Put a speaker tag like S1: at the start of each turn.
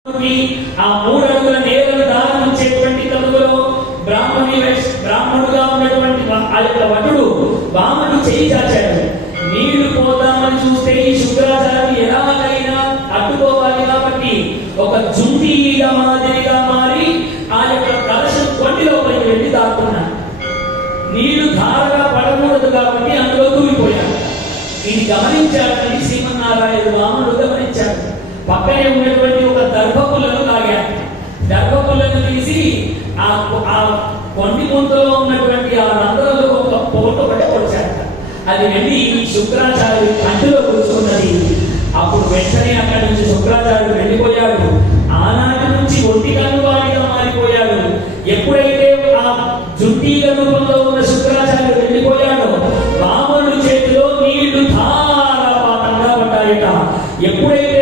S1: ఆ మూడు అడుగుల నేలను దానం ఇచ్చేటువంటి కలుగులో బ్రాహ్మణి బ్రాహ్మణుగా ఉన్నటువంటి ఆ యొక్క వటుడు బామని చేయి చాచాడు. నీళ్ళు పోదామని చూస్తే ఈ శుక్రాచార్యులు ఎలాగైనా అడ్డుకోవాలి కాబట్టి ఒక జుంటి మాదిరిగా మారి ఆ యొక్క కలశం కొండిలోపలికి వెళ్ళి దాక్కున్నాడు నీళ్ళు ధారగా పడకూడదు కాబట్టి అందులో దూరిపోయాడు ఇది గమనించాడని శ్రీమన్నారాయణ వామనుడు గమనించాడు. పక్కనే ఉన్నటువంటి పొగలను తీసి ఆ కొండి ముంతలో ఉన్నటువంటి ఆ రంధ్రంలో ఒక పొగట ఒకటి వచ్చాట అది వెళ్ళి శుక్రాచార్యుడి కంటిలో కూర్చున్నది. అప్పుడు వెంటనే అక్కడి నుంచి శుక్రాచార్యుడు వెళ్ళిపోయాడు. ఆనాటి నుంచి ఒంటి కన్ను మారిపోయాడు. ఎప్పుడైతే ఆ జుట్టీల రూపంలో ఉన్న శుక్రాచార్యుడు వెళ్ళిపోయాడు వామనుడి చేతిలో నీళ్ళు ధారాపాతంగా పడ్డాయట. ఎప్పుడైతే